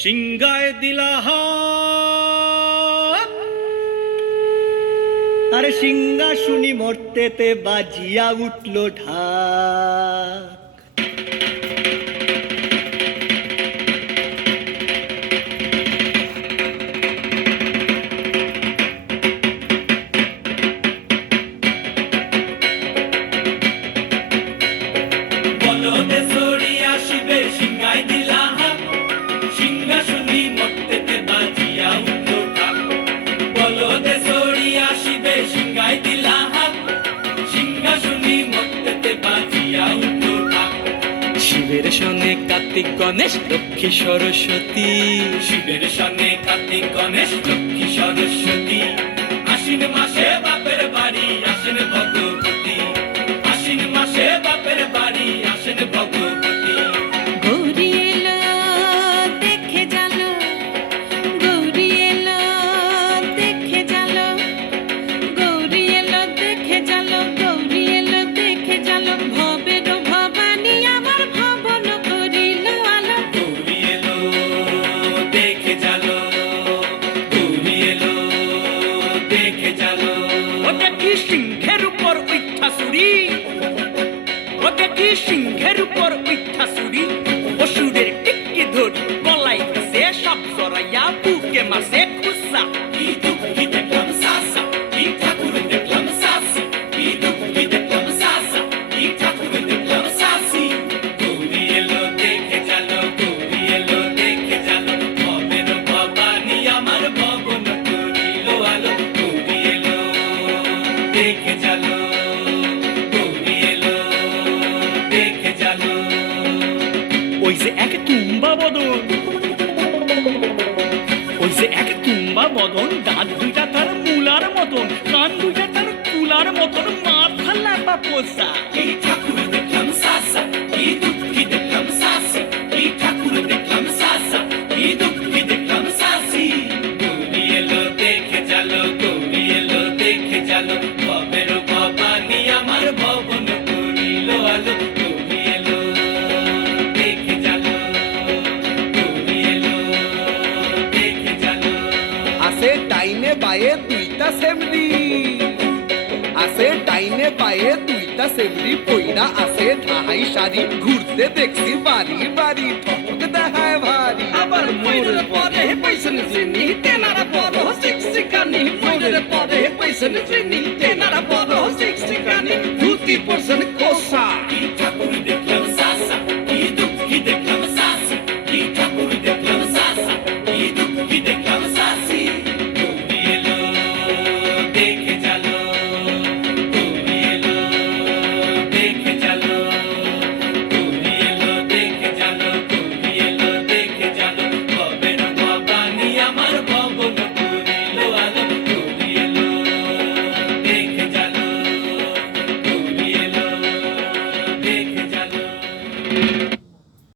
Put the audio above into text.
সিংগায় দিলা হাত, আরে সিংহা শুনি মরতেতে বাজিয়া উঠল ঢাক। শিবের সনে কার্তিক গণেশ লক্ষ্মী সরস্বতী, শিবের সনে কার্তিক গণেশ লক্ষ্মী সরস্বতী, আশ্বিন মাসে বাপের বাড়ি আসেন ভগবতী, আশ্বিন মাসে বাপের বাড়ি আসেন ভগবতী। গৌরী এলো দেখে জানো, গৌরী এলো দেখে জানো, গৌরী এলো দেখে জানো, গৌরী এলো দেখে জানো, ভবের ভবানী আমার ভবন করিল আলো। গৌরী এলো দেখে জালো, গৌরী এলো দেখে জালো। ওটা কি সিংহের উপর উঠা ওটা কি সিংহের উপর উঠা চুরি, অসুরের টিক্কি ধরি গলাই গেছে সব জড়াইয়া বুকে মাসে খুসা। কি দুঃখী দেখলাম সাসা, কি ঠাকুর দেখলাম সাসি, কি দুঃখী দেখলাম সাসা, কি ঠাকুর দেখলাম সাসি। গৌরী এলো দেখে জালো, গৌরী এলো দেখে জালো, ভবের ভবানী আমার ভবন করিল আলো। গৌরী এলো দেখে জালো, গৌরী এলো দেখে জালো। ওই যে এক তুম্বা বদন, ওই যে এক তুম্বা বদন, দাঁত দুইটা তার মূলার মতন, কান দুইটা তার কুলার মতন, মাথা লাপা পোষা। কি ঠাকুর দেখলাম সাসা, কি দুঃখী দেখলাম সাসি, কি ঠাকুর দেখলাম সাসা, কি দুঃখী দেখলাম সাসি। গৌরী এলো দেখে জালো, গৌরী এলো দেখে জালো, ভবের ভবানী আমার ভবন করিল আলো। গৌরী এলো দেখে জালো, গৌরী এলো দেখে জালো। আছে ডাইনে বায়ে দুইটা সেমরি, আছে ডাইনে বায়ে দুইটা সেমরি, পইরা আছে ঢাহাই শাড়ি, ঘুরতে দেখছি বাড়ি বাড়ি, ঠক দেখায় ভারী। আবার ময়ূরের পরে পয়সন চিনি, তেনারা বড় শিক্ষিকানি, ময়ূরের পরে পয়সন চিনি, তেনারা বড় শিক্ষিকানি, ধুতি পরশন